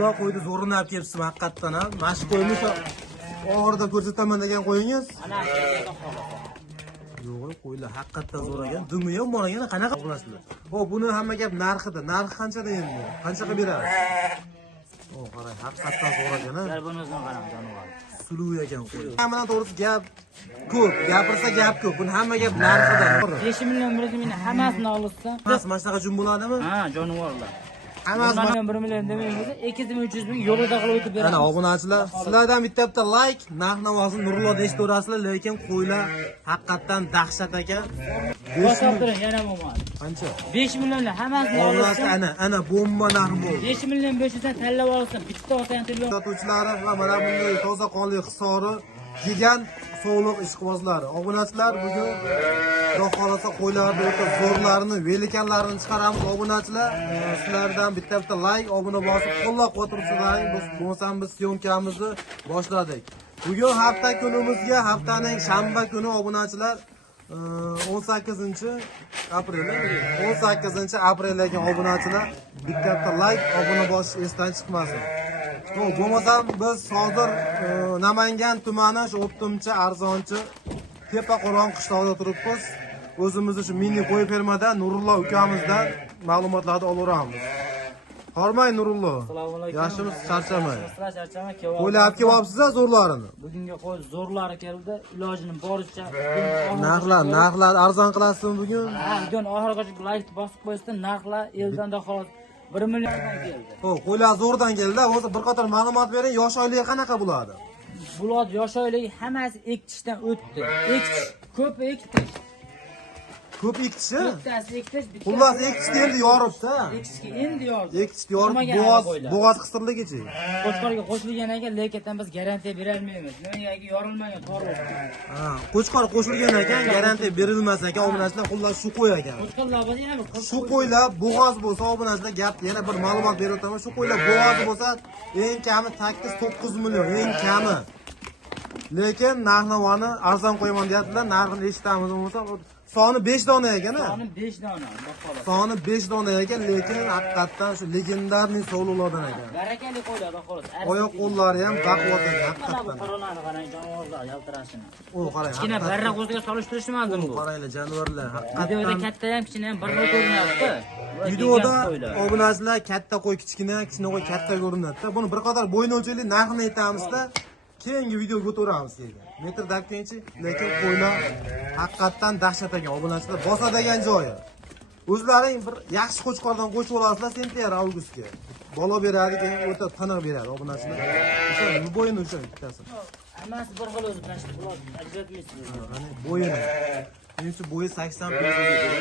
Qo'ydi zo'rini olib kelibsiz haqiqatdan ham. Mashq qo'yni oxirida ko'rsataman degan qo'yingiz. Yo'q, qo'ylar haqiqatdan zo'r ekan. Dumi ham bor ekan, qanaqa qilasizlar? Xo'p, buni hamma gap narxida. Narxi qanchada endi? Qanchaga berasiz? O, qarang, haqiqatdan zo'r ekan, ha. Garbonozdan qarang, jonivor. Suluv ekan qo'y. Hammadan to'g'risi gap ko'p, gapirsa gap ko'p. Buni hamma gap narxida. 5 million 1 million hammasini olsa, mana shunaqa jum bo'ladimi? ha, jonivorlar. Hammasi 1 million demaymiz, 200 ming 300 ming yo'lida qilib o'tib beramiz. Mana obunachilar, sizlardan bitta like, narx-navosini Nurulloda eshitaverasizlar, lekin qo'ylar haqiqatdan dahshat ekan. Boshqalar yana bo'lmadi. Qancha? 5 millionlar hammasini Obunachi ana bomba narx bo'ldi. 5 million 500 dan tanlab olsin. Bitta olsang telefon. Sotuvchilari va mana bunday toza qonli hisori gigant sog'liq ishqibozlari. Obunachilar bugun Xudo xolasa qo'ylarni o'ta zo'rlarini, velikanlarini chiqaramiz obunachilar. Sizlardan bitta like, obuna bosib qo'llab-quvvatlasizlaring. Biz bo'lmasam biz syomkamizni boshladik. Bugun hafta kunimizga, haftaning shanba kuni obunachilar 18-aprel 18 ekan obunachilar. Bitta like, obuna bosish esdan chiqmasin. Xo'p, bo'lmasam biz hozir Namangan tumani shu O'ptimchi, Arzonchi, Tepaqo'ron qishlog'ida turibmiz. O'zimizni shu mini qo'y fermadan Nurullo ukamizdan ma'lumotlarni olaveramiz. Hormang Nurullo. Assalomu alaykum. Yaxshimiz, charchamang. Charchamang. Qo'ylar olib kelyapsizlar zo'rlarini. Bugungi qo'y zo'rlari keldi. Ilojini boricha Narxlar arzon qilasizmi bugun? ha, bugun oxirigacha like bosib qo'ysa, narxlar eldan xolos 1 milliondan keldi. Xo'p, qo'ylar zo'rdan keldi. O'zi bir qator ma'lumot bering, yosh oyligi qanaqa bo'ladi? Bular yosh oyligi hammasi ekitishdan o'tdi. Ekitish, ko'p ekitish. Ko'p ekitish? Bittasi ekitish, bittasi. Xullas ekitish endi yoribdi. Ekitishga endi yordi. Ekitish yorib, bo'g'oz qistirligicha. Qo'chqorga qo'shilgan ekan, lekin biz garantiya bera olmaymiz. Nimaga yorilmagan to'g'ri. Ha, qo'chqor qo'shilgan ekan, garantiya berilmas ekan, obunachilar xullas shu qo'y ekan. Qo'chqorlar bo'lsa ham Shu qo'ylar bo'g'oz bo'lsa, obunachilar gap yana bir ma'lumot berib o'taman. Shu qo'ylar bo'g'oz bo'lsa, eng kami 8-9 million, eng kami. Lekin narx-navoni arzon qo'yaman deyaptilar, narxini eshitamiz bo'lsa, soni 5 dona ekan-a? Soni 5 dona, bahola. Soni 5 dona ekan, lekin haqiqatdan shu legendarniy sovliqlardan ekan. Barakali qo'ylar, xolos. Oyoq qo'llari ham baquvvat ekan, Mana bu haqiqatdan. qoronani qarang, jonivorlar yaltirashini. O, qarang. Kichkina barra qo'ziga solishtirishmadim bu. Qaranglar, jonivorlar Videoda haqiqatdan. katta ham, kichkina ham bir xil ko'rinyapti. Videoda obunachilar katta qo'y kichkina, kichkina qo'y katta ko'rinadi. Buni bir qator bo'yin o'lchaylik narxini aytamizda, keyingi videoga o'tamiz keyin. Metr dakikchi, lekin qo'ylar haqiqatdan dahshat ekan obunachilar. Bosadigan joyi. O'zlaring bir yaxshi qo'chqordan qo'shib olasizlar sentyabr avgustga. Bola beradi, keyin o'ta tiniq beradi obunachilar. O'sha bo'yin o'sha bittasi. Hammasi bir xil o'zi tashqi bular ajratmaysiz. Mana bo'yin. Menimcha bo'yi 80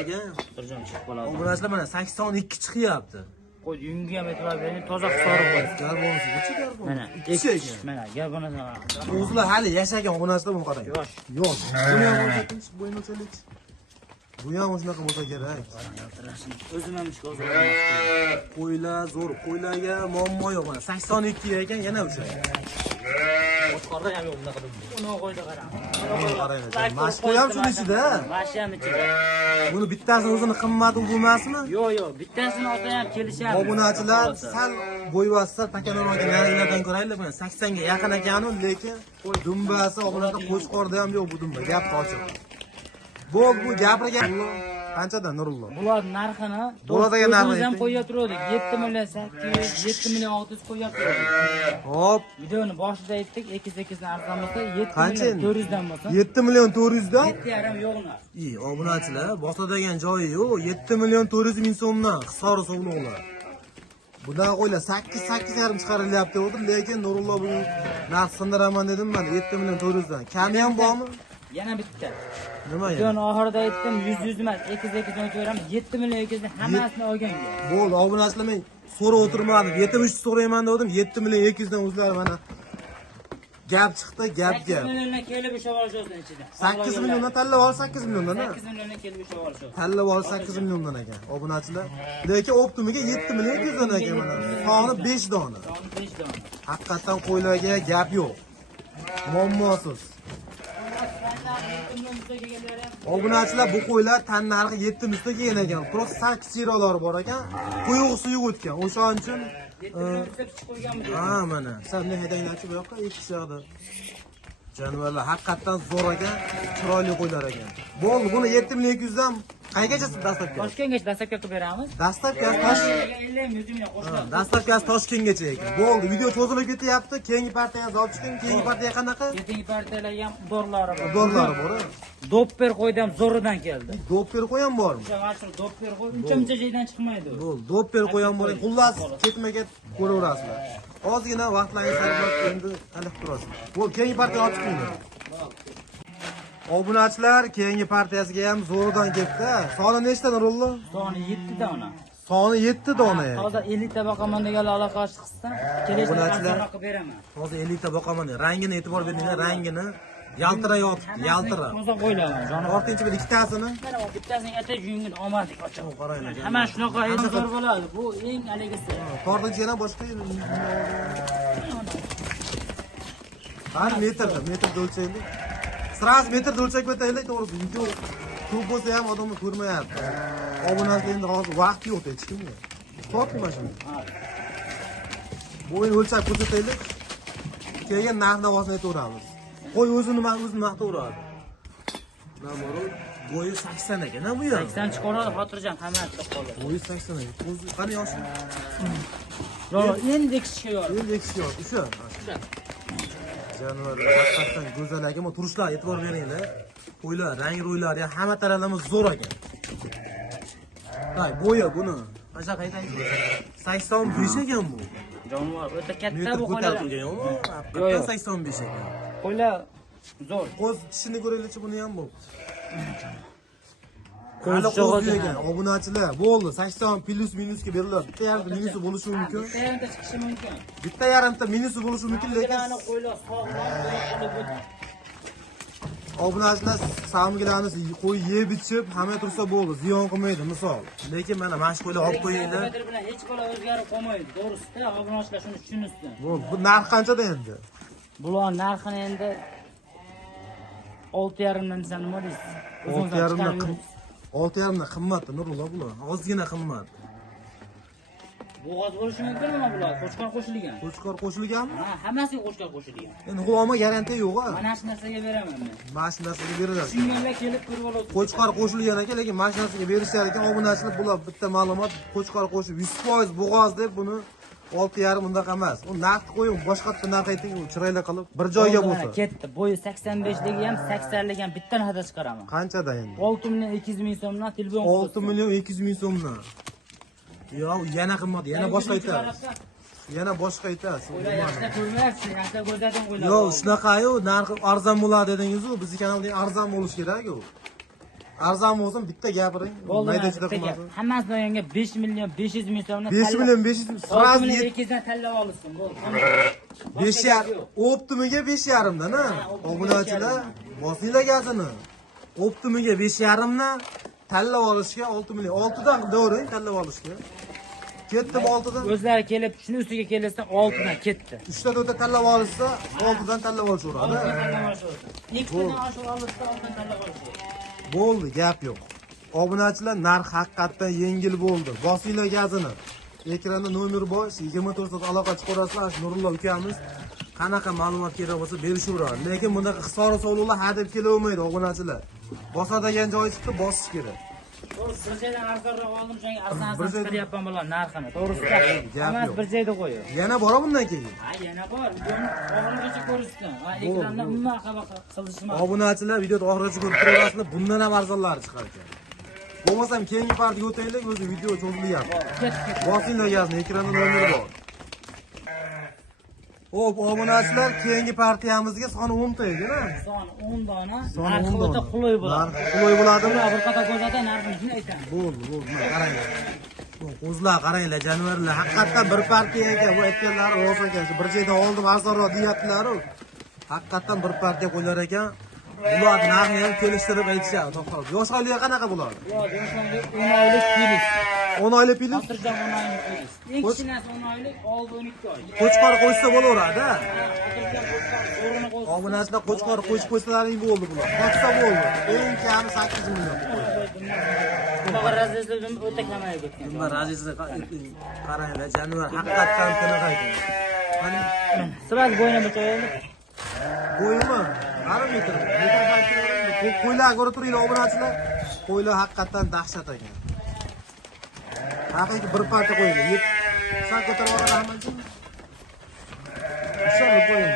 ekan. Turjon chiqib qoladi. Obunachilar mana 82 chiqyapti. Qo'y yungi ham e'tibor bering, toza hisori qo'y. Garbonisi necha garbon? Mana, mana garbonasi qarang. O'zlar hali yashagan obunachilar buni qarang. Yosh. Yosh. Buni ham o'lchatinch, bo'yin o'chalik. Bu ham shunaqa bo'lsa kerak. O'zim ham ish hozir. Qo'ylar zo'r, qo'ylarga muammo yo'q mana. 82 ekan, yana o'sha. Qo'chqorda ham yo'q bunaqa. Uni qo'yda qarang. Qaranglar. Mashqo'y ham shuni ichida. Mashi ham ichida. Buni bittasini o'zini qimmati bo'lmasmi? Yo'q, bittasini olsa ham kelishadi. Obunachilar sal bo'yvassa takanoroga narxlardan ko'raylik, mana 80 ga yaqin ekan, lekin dumbasi obunachilar qo'chqorda ham yo'q bu dumba. Gap ochiq. Bu gapirgan qanchadan Nurullo? Bular narxini bo'ladigan narxini ham qo'yib turdik. 7 million 800, 7 million 600 qo'yib turdik. Hop, Videoni boshida aytdik, ekizdan arzonlasa 7 qancha million endi? 400 dan bo'lsa. 7 million 400 dan? 7,5 yo'qlar. Obunachilar bosadigan joyi yo'q. 7 million 400 ming so'mdan hisori sovliqlar. Bunaqa qo'ylar 8,5 chiqarilyapti o'tir, lekin Nurullo bugun narx sindiraman dedim men 7 million 400 dan. Kami ham bormi? Yana bitta. Nima yana? Videoni oxirida aytdim, 100 emas, 200 o'tiraveramiz. 7 million 200 hammasini olganga. Bo'ldi, obunachilar men so'rab o'tirmadim. 73 so'rayman dedim, 7 million 200 dan o'zlari mana gap chiqdi, gap. 8 milliondan kelib ish olishadi ichida. 8 milliondan tanlab ol, 8 milliondan. 8 milliondan kelib ish olishadi. Tanlab ol 8 milliondan ekan obunachilar. Lekin Optimiga 7 million 200 dan ekan mana. Soni 5 dona. Soni 5 dona. Haqiqatan qo'ylarga gap yo'q. Muammosiz. Obunachilar bu qo'ylar tan narxi 7 mizda kelgan ekan. Prosta sal kichikroqlari bor ekan. Quyuq suyuq o'tgan. O'shaning uchun Yetimdan üstlep chiqib qo'yganmi deydi. Ha mana. Sen ne haydanglarchi bu yoqqa ikki yoqda. Jonivorlar haqiqatdan zo'r ekan, chiroyli qo'ylar ekan. Bo'ldi, buni 7200 dan qaygacha dastlabki? Toshkentgacha dastlabki qilib beramiz. Dastlabki Tosh 50 ming qo'shiladi. dastlabki Toshkentgacha ekan. Bo'ldi, video cho'zilib ketyapti. Keyingi partiyaga olib chiqing. Keyingi partiya qanaqa? Ketingi partiyalarga ham dorlari bor. Dorlari bor. Dopper qo'ydi ham zo'ridan keldi. Dopper qo'yan bormi? O'sha mashhur dopper qo'y, uncha joydan chiqmaydi u. Bo'ldi, dopper qo'yan bor. Xullas, ketma-ket ko'raverasizlar. Ozgina vaqtlaringizni sarflab endi hali turasiz. Bo'ldi, keyingi partiya olib chiqing. Obunachilar keyingi partiyasiga ham zo'ridan ketdi. Soni nechta Nurullo? Soni 7 dona. Soni 7 dona. Hozir 50 ta boqaman degan aloqa chiqsa, kelishib Obunachilar qilib beraman. hozir 50 ta boqaman. Rangini e'tibor beringlar, rangini yaltirayotibdi, yaltira. Toza qo'ylaman, jonim. Ortinchi bir ikkitasini. Mana bu bittasining ati yungin omadik ochib. Qaranglar. Hamma shunaqa endi zo'r bo'ladi. Bu eng haligisi. Tortinchi yana boshqa. Har metrda o'lchaylik. Sraz metrda o'lchab ketaylik, to'g'risi. Video ko'p bo'lsa ham odamlar ko'rmayapti. Obunachilar endi hozir vaqt yo'q hech kimga. Torting mashina. Bo'yni o'lchab ko'rsataylik. Keyin narx-navosini aytaveramiz. Qo'y o'zini maqtaveradi. Namoro bo'yi 80 ekan, bu yer. 80 chiqaradi, xotirjam hamma qoladi. Bo'yi 80 ekan. O'zi qani yoshi? Yo'q, endi ekishga yo'q. Endi ekishga yo'q. O'sha. Jonivorlar haqiqatan go'zal ekan, ammo turishlar e'tibor beringlar. Qo'ylar, rang-ro'ylari ham hamma taraflama zo'r ekan. Hay, bo'yi buni. Qancha qaytaysiz? 85 ekan bu. Jonivor o'ta katta bu qo'ylar. qo'ylar. Yo'q, 85 ekan. Qo'ylar zo'r. Qo'z tishini ko'raylikchi buni ham bu. Hali qo'z ekan. Obunachilar bo'ldi. 80 plus minusga beriladi. Bitta yarimta minusi bo'lishi mumkin. Bitta yarimta chiqishi mumkin. Bitta yarimta minusi bo'lishi mumkin, lekin qo'ylar sog'lom bo'lib o'tadi. obunachilar samgilarni qo'y yeb ichib, hamma tursa bo'ldi, ziyon qilmaydi misol. Lekin mana mashq qo'ylar olib qo'yinglar. bilan hech qanday o'zgarib qolmaydi, to'g'risida obunachilar shuni tushunsin. Bu narx qanchada endi? Bular narxini endi 6,5 dan desam nima deysiz? 6,5 dan qimmatda Nurullo bular. Ozgina qimmat. Bo'g'oz bo'lishi mumkin nima bular? Qo'chqor qo'shilgan. Qo'chqor qo'shilganmi? Ha, hammasiga qo'chqor qo'shilgan. Endi g'uloma garantiya yo'q-a. Mana shu narsaga beraman men. Mashinasiga beriladi. Tushunganlar kelib ko'rib oladi. Qo'chqor qo'shilgan ekan, lekin mashinasiga berishar ekan, obunachilar bular bitta ma'lumot, qo'chqor qo'shib 100% bo'g'oz deb buni 6,5 bundaqa emas. U narxni qo'ying, boshqa bitta narx ayting, u chiroyli qilib bir joyga bo'lsa. Ketdi. Bo'yi 85 ligi ham 80 ligi ham bitta narxda chiqaraman. Qanchada endi? 6 million 200 ming so'mdan telefon 6 million 200 ming so'mdan. Yo'q, yana qimmat, yana boshqa aytasiz. Yana boshqa aytasiz. Ular yaxshi ko'rmayapsiz, yaxshi ko'rsating o'ylab. Yo'q, shunaqa-yu, narxi arzon bo'ladi dedingiz-ku, bizning kanalda arzon bo'lish kerak-ku. Arzon bo'lsin, bitta gapiring. Maydachida qilmasin. Hammasidan yanga 5 million 500 ming so'mdan 5 million 500 ming sraz 200 dan tanlab olsin, bo'ldi. 5,5 Optimiga 5,5 dan, ha? Obunachilar, bosinglar gazini. Optimiga 5,5 dan tanlab olishga 6 million. 6 dan davring tanlab olishga. Ketdim 6 dan. O'zlari kelib, shuni ustiga kelsa 6 dan ketdi. 3 ta 4 ta tanlab olishsa, 6 dan tanlab olishaveradi. 2 dan oshib olsa 6 dan tanlab olishadi. Bo'ldi, gap yo'q. Obunachilar narx haqiqatdan yengil bo'ldi. Bosinglar gazini. Ekranda nomer bor, 24 soat aloqa chiqarasizlar. Nurullo ukamiz qanaqa ma'lumot kerak bo'lsa berishaveradi. Lekin bunaqa xisora sovliqlar hadeb kelavermaydi obunachilar. Bosadigan joyi chiqdi, bosish kerak. To'g'ri, bir joydan arzonroq oldim, shunga arzon chiqaryapman bular narxini. To'g'risida. Hammasi bir joyda qo'yib. Yana bor bundan keyin. Ha, yana bor. Buni oxirigacha ko'rishsin. Ha, ekranda umuman xabar qilishim. Obunachilar videoni oxirigacha ko'rib turasizlar. Bundan ham arzonlari chiqar ekan. Bo'lmasam keyingi partiyaga o'taylik, o'zi video cho'zilyapti. Bosinglar gazni, ekranda nomer bor. Xo'p, obunachilar keyingi partiyamizga soni 10 ta ekan-a? Soni 10 dona. Narxi o'ta qulay bo'ladi. Qulay bo'ladimi? Bir qator ko'rsatib narxini shuni aytaman. Bo'ldi. Mana qaranglar. Qo'zlar qaranglar, jonivorlar. Haqiqatdan bir partiya ekan, bu aytganlari rost ekan. Bir joydan oldim arzonroq deyaptilar-ku. Haqiqatdan bir partiya qo'ylar ekan. Bular narxni ham kelishtirib aytishadi, to'xtab. Yosh oilaga qanaqa bo'ladi? Yo'q, yoshlarga 10 oylik pilis. 10 oylik pilis? Xotirjam 10 oylik pilis. Eng kichkinasi 10 oylik, oldi 12 oy. Qo'chqor qo'ysa bo'laveradi-a? Xotirjam o'rnini qo'ysa. Obunachilar qo'chqor qo'yib qo'ysalaring bo'ldi bular. Qo'ysa bo'ldi. Eng kami 8 million. Bunaqa raziyatlar o'ta kamayib ketgan. Bunda raziyatlar qaranglar, jonivar haqiqatdan tiniq ekan. Mana Sirasi bo'yni necha endi? qo'yimi? Yarim metr. Qo'ylar ko'rib turinglar obunachilar. Qo'ylar haqiqatdan dahshat ekan. Haqiqiy bir parcha qo'ygan. Sal ko'tarib oladi Rahmanjon. Ishonib qo'ying.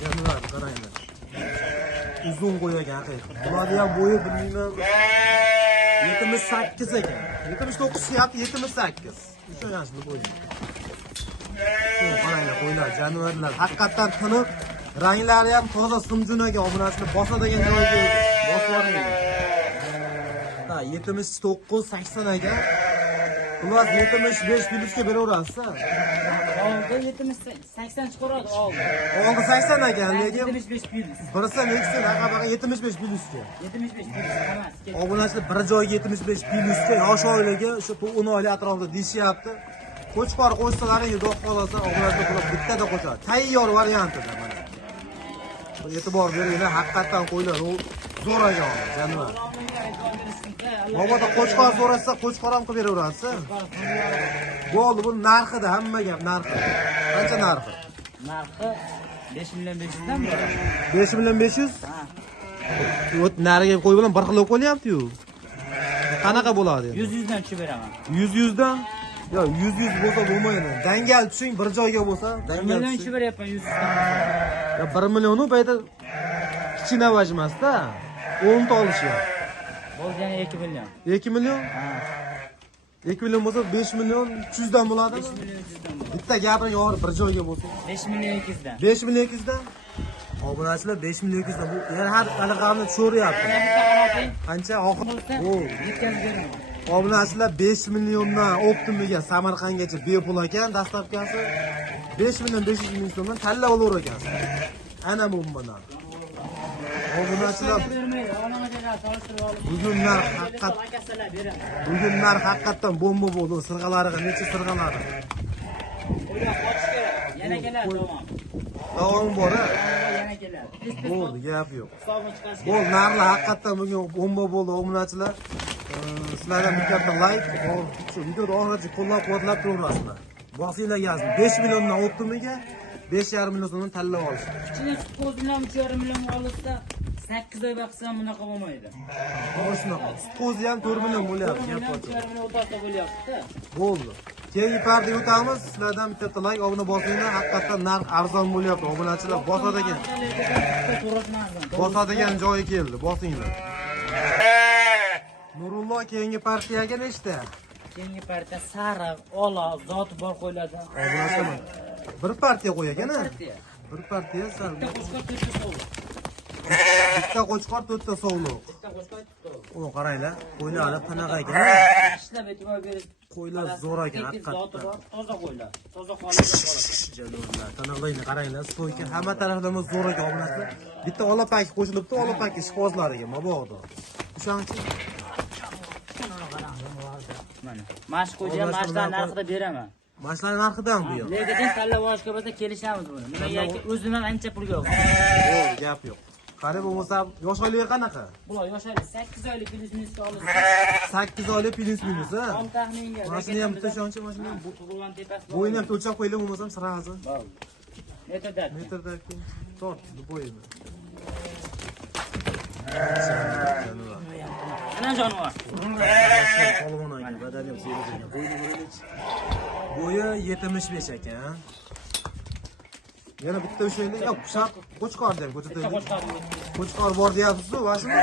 Jonivar qaranglar. Uzun qo'y ekan haqiqiy. Bularning ham bo'yi bilmayman. 78 ekan. 79 deyapti, 78. Ishonasizmi qo'ying. Qaranglar qo'ylar, jonivorlar haqiqatdan tiniq, ranglari ham toza simjun ekan. Obunachilar bosa degan joyga bosib yuboring. Ha, 79 80 ekan. Ular 75 plyusga beraverasiz-a? Oldi 80 chiqaradi oldi. Oldi 80 ekan, lekin 75 plyus. birisi nechta raqabaga 75 plyusga. 75 plyus emas. Obunachilar bir joyga 75 plyusga yosh oilaga o'sha 10 oylik atrofida deyishyapti. Qo'chqor qo'shsalaring yo'q qolsa, obunachilar bular bittada qo'shadi. Tayyor variantida mana. E'tibor beringlar, haqiqatdan qo'ylar zo'r ekan, janob. Mabodo qo'chqor so'rasa, qo'chqor ham qilib beraverasiz. Bo'ldi, bu narxida, hamma gap narxi. Qancha narxi? Narxi 5 million 500 dan boradi. 5 million 500? Ha. O't nariga qo'y bilan bir xil bo'lib qolyapti-yu. Qanaqa bo'ladi endi? 100 dan tushib beraman. 100 dan? Yo, 100 bo'lsa bo'lmaydi. Dangal tushing bir joyga bo'lsa, 1 dangal million tushing. tushib beryapman 100 dan. Ya 1 millionni bu yerda kichkina vajmasda 10 ta olishyapti. Bo'ldi yana 2 million. 2 million? Ha. 2 million bo'lsa 5 million 300 dan bo'ladimi? 5 million 300 dan bo'ladi. Bitta gapini yo'g'ri bir joyga bo'lsa. 5 million 200 dan. 5 million 200 dan? Obunachilar 5 million 200 dan. Bu yana har raqamni tushiryapti. Yana bitta qarang. Qancha oxir? Bo'lsa, yetkazib beraman. Obunachilar 5 milliondan Optimiga Samarqandgacha bepul ekan, dastlabkasi 5 million 500 ming so'mdan tanlab olaver ekansiz. Ana bu mana. Obunachilar bugunlar haqiqat bugunlar haqiqatdan bomba bo'ldi. Sirg'alariga necha sirg'alari. Yana keladi davom. Davom bor a? Yana keladi. Bo'ldi, gap yo'q. Hisobni chiqarishga. Bo'ldi, narxlar haqiqatdan bugun bomba bo'ldi obunachilar. Sizlardan bir katta like, shu videoni oxirigacha qo'llab-quvvatlab turasizlar. Bosinglar yozing. 5 milliondan Optimiga 5,5 million so'mdan tanlab olish. Kichkina ko'z bilan 3,5 million olsa 8 oy baqsam bunaqa bo'lmaydi. To'g'ri shunaqa. Qo'zi ham 4 million bo'lyapti, gap bor. 3,5 million o'rtasida bo'lyapti-da. Bo'ldi. Keyingi partiya o'tamiz. Sizlardan bir katta like, obuna bosinglar. Haqiqatan narx arzon bo'lyapti. Obunachilar bosadigan. Bosadigan joyi keldi. Bosinglar. Nurullo keyingi partiyaga nechta? Keyingi partiya sariq, ola, zoti bor qo'yiladi. Obunachilar bir partiya qo'yagan-a? Partiya. Bir partiya sal. Bitta qo'shqor 4 ta sovuq. Bitta qo'chqor 4 ta sovliq. Bitta qo'shqor 4 ta sovuq. Uni qaranglar, qo'ylar qanaqa ekan? Ishlab e'tibor berish. Qo'ylar zo'r ekan, Zoti haqiqatdan. bor, toza qo'ylar. Toza holida bo'ladi. Janobllar, taniqlayni qaranglar, stoyka hamma taraflama zo'r ekan obunachilar. Bitta olapak qo'shilibdi, olapak ishqibozlariga, mabodo. O'shanchi Mana. Mashq qo'ygan mashqdan narxida beraman. mashlar narxidan bu yo'q. Lekin tanlab olishga bo'lsa kelishamiz buni. Nimaga o'zidan ancha pulga yo'q. Yo'q, gap yo'q. Qarab bo'lmasa, yosh oilaga qanaqa? Bular yoshlar 8 oylik biznesga olishsa, 8 oylik plus ha. ham taxminga. Mashina ham bitta shonchi, mashina ham tug'ilgan tepasi. bo'yini ham o'lchab qo'ylar bo'lmasam sirazi. Metrda. Metrda tort, bo'yini. Ana jonivor. Polvon ekan, badani ham seriz ekan. Bo'yi 75 ekan. Yana bitta o'shaylik, yo'q, qo'chqorda ham ko'rsataylik. Qo'chqor bor deyapsiz-ku, vashmi?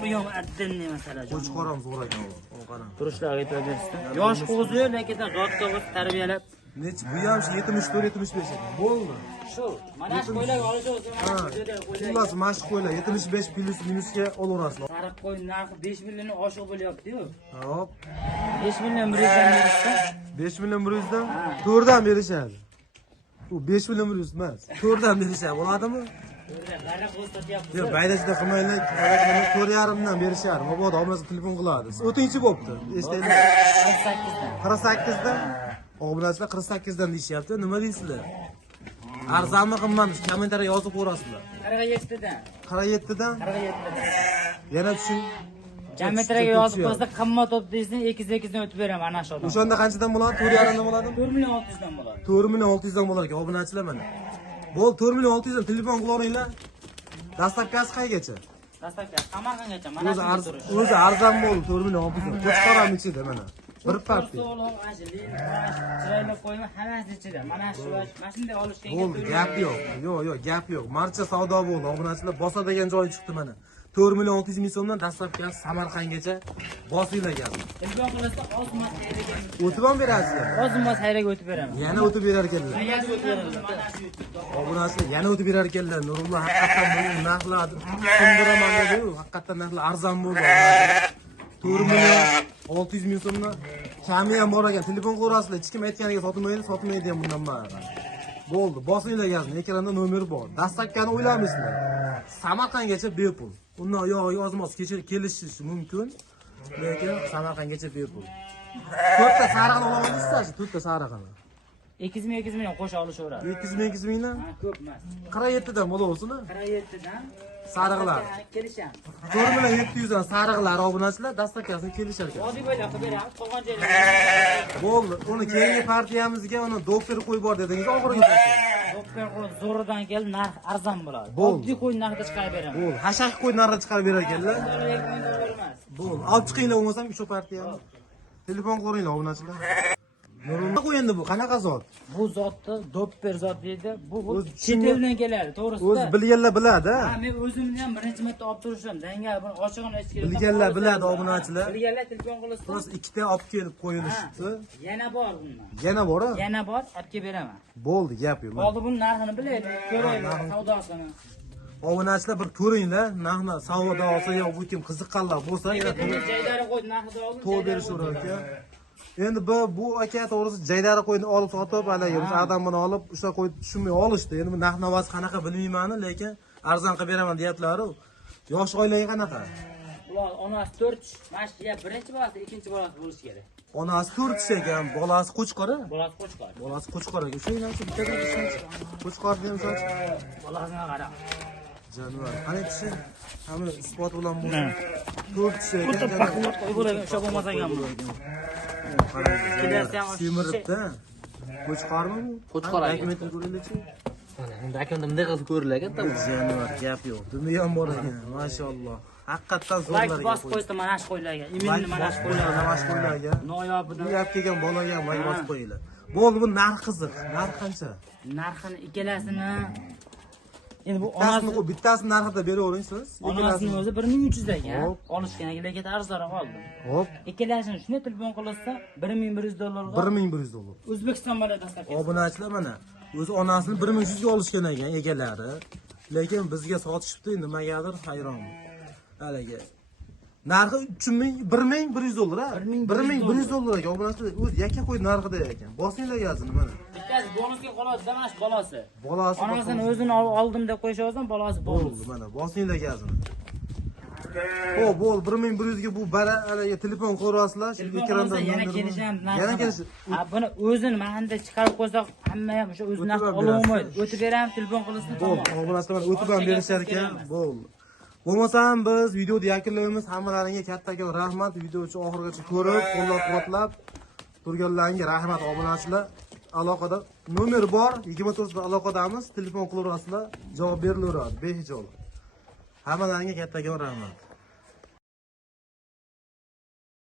Bu yo'q addinni masala. Qo'chqor ham zo'r ekan u. Qarang. Turishlarga e'tibor berishdi. Yosh qo'zi, lekin zotga o'z tarbiyalab. Nech bu ham 74-75 ekan. Bo'ldi. Shu, mana shu qo'ylarga olishamiz. Xullas, mashq qo'ylar 75 plus minusga olaverasizlar. Sariq qo'y narxi 5 milliondan oshiq bo'lyapti-yu. Hop. 5 million 100 dan berishsa, 5 million 100 dan 4 dan berishadi. U 5 million 100 emas. 4 dan berishadi, bo'ladimi? bayram qo'z sotyapti. Yo'q, bayrashda qilmaylik. 4,5 dan berishadi. Mabodo obunachi telefon qiladi. O'tinchi bo'pti. Eslaylik. 48 dan. 48 dan. Obunachilar 48 dan deyishyapti. Nima deysizlar? Arzonmi qimmatmi? Kommentariya yozib qo'yasizlar. 47 dan. 47 dan. 47 dan. Yana tushing. Geometriyaga yozib qo'ysa, qimmat o'p deysin, 200 dan o'tib beraman ana shu odam. O'shanda qanchadan bo'ladi? 4,5 dan bo'ladi? 4,600 dan bo'ladi. 4,600 dan bo'lar ekan, obunachilar mana. Bo'l 4,600 dan telefon qilaveringlar. Dastlabkasi qaygacha? Dastlabki Samarqandgacha mana shu o'zi arzon bo'ldi 4,600 dan. Qo'chqoram ichida mana. Bir partiya. Chiroyli qo'yma hammasi ichida. Mana shunday olishga bo'ldi, gap yo'q. Yo'q, gap yo'q. Marcha savdo bo'ldi. Obunachilar bosa degan joy chiqdi mana. 4,600 ming so'mdan dastlabkasi Samarqandgacha bosinglar gap. Telefon qilsa ozmas hayraga. O'tib ham berasizlar. Ozmas hayraga o'tib beraman. Yana o'tib berar ekanlar. Obunachilar yana o'tib berar ekanlar. Nurullo haqiqatan buni narxladi. Sindiraman dedi-ku. Haqiqatan narxlar arzon bo'ldi. 4,600 ming so'mdan kami ham bor ekan. Telefon qo'rasizlar. Hech kim aytganiga sotmaydi ham bundan bari. Bo'ldi. Bosinglar gazini. Ekranda nomeri bor. Dastlabkani o'ylamaysizlar. Samarqandgacha bepul. Undan yozmoz kelishish mumkin. Lekin Samarqandgacha bepul. 4 ta sariqni olaman-siz, 4 ta sariqni. 200 ming qo'sha olishaveradi. 200 mingdan? Ko'p emas. 47 dan bo'laversin. 47 dan sariqlar. Kelishamiz. 4700 dan sariqlar obunachilar dastlabkasini kelishar ekan. Vodiy bo'ylab qilib beramiz. Qolgan joylarga. Bo'ldi. Uni keyingi partiyamizga uni doktor qo'yib bor dedingiz, oxiriga tashlaymiz. Doktor qo'y zo'ridan kelib narx arzon bo'ladi. Bo'ldi. Oddiy qo'y narxida chiqarib beraman. Bo'ldi. Hashaq qo'y narxida chiqarib berar ekanlar. $1 Bo'ldi. Olib chiqinglar bo'lmasam shu partiyani. Telefon qo'yinglar obunachilar. Nurullo qo'y endi bu qanaqa zot? Bu zotni dopper zot deydi. Bu chet eldan keladi, to'g'risida. O'z bilganlar biladi. Ha, men o'zimni ham birinchi marta olib turishim. Dangal buni ochig'ini aytib kelaman. Bilganlar biladi obunachilar. Bilganlar telefon qilsa. Biz ikkita olib kelib qo'yilishdi. Yana bor bundan. Yana bor-a? Yana bor, olib kelib beraman. Bo'ldi, gap yo'q. Hozir buni narxini bilaylik, ko'raylik, savdosini. Obunachilar bir ko'ringlar, narxni savdo olsa yo bu kim qiziqqanlar bo'lsa, yana jaydari qo'yib narxida oldim. to'g'ri berishaverar ekan. Endi bu aka to'g'risi jaydari qo'yni olib sotib, haligi o'sha adam buni olib, o'sha qo'y tushunmay olishdi. Endi bu narx navosi qanaqa bilmayman, lekin arzon qilib beraman deyaptilar-ku. Yosh oilaga qanaqa? Bular onasi 4, mana shu birinchi bolasi, ikkinchi bolasi bo'lishi kerak. Onasi 4 kishi ekan, bolasi qo'chqori. Bolasi qo'chqor. Bolasi qo'chqor ekan. O'sha bittaga qo'chqor deb o'sha. Bolasini qara. Jonivor, qani kishi? Hamma isbot bilan bo'ldi. 4 kishi ekan. O'sha bo'lmasa ham bo'ladi. Semiribdi. Qo'chqormi bu? Qo'chqor aka. Dokumentni ko'ringlar-chi. Unda akamda bunday qilib ko'rilar-ku. Jonivor, gap yo'q. Dunyo ham bor ekan. Mashalloh. Haqiqatan zo'rlar ekan. Like bosib qo'ysa mana shu qo'ylarga. Imenni mana shu qo'ylarga. Mana shu qo'ylarga. Noyobidan. Bu gap kelgan bolaga ham like bosib qo'yinglar. Bo'ldi, bu narx qiziq. Narx qancha? Narxini ikkalasini endi bu bittasini narxida beravering siz. Onasining o'zi 1300 ekan. Olishgan lekin arzonroq oldim. Hop. Ikkalasini shunday telefon qilsa $1100 $1100. O'zbekiston valyutasi dastlab. Obunachilar mana o'zi onasini 1100 ga olishgan ekan egalari. Lekin bizga sotishibdi, nimagadir hayron. Haligi narxi $1100 ha. $1100 ekan. Obunachilar o'zi yakka qo'y narxida ekan. Bosinglar gazini mana. Bittasi bonusga qoladi, mana shu bolasi. Bolasi onasini o'zini oldim deb qo'yishayozdan bolasi bo'ldi mana. Bosinglar gazini. Xo'p, bo'ldi. 1100 ga bu bara haligi telefon qo'rasizlar, shu ekranda yana kelishamiz. Yana kelish. Ha, buni o'zini mahanda chiqarib qo'ysak, hamma ham o'sha o'zini ololmaydi. O'tib beramiz, telefon qilsa tamom. Obunachilar mana o'tib ham berishar ekan. Bo'ldi. Bo'lmasam biz videoni yakunlaymiz. Hammalaringga kattakon rahmat. Videoni oxirigacha ko'rib, qo'llab-quvvatlab turganlaringga rahmat obunachilar. Aloqada nomer bor, 24 da aloqadamiz. Telefon qilaverasizlar, javob berilaveradi behijob. Hammalaringga kattakon rahmat.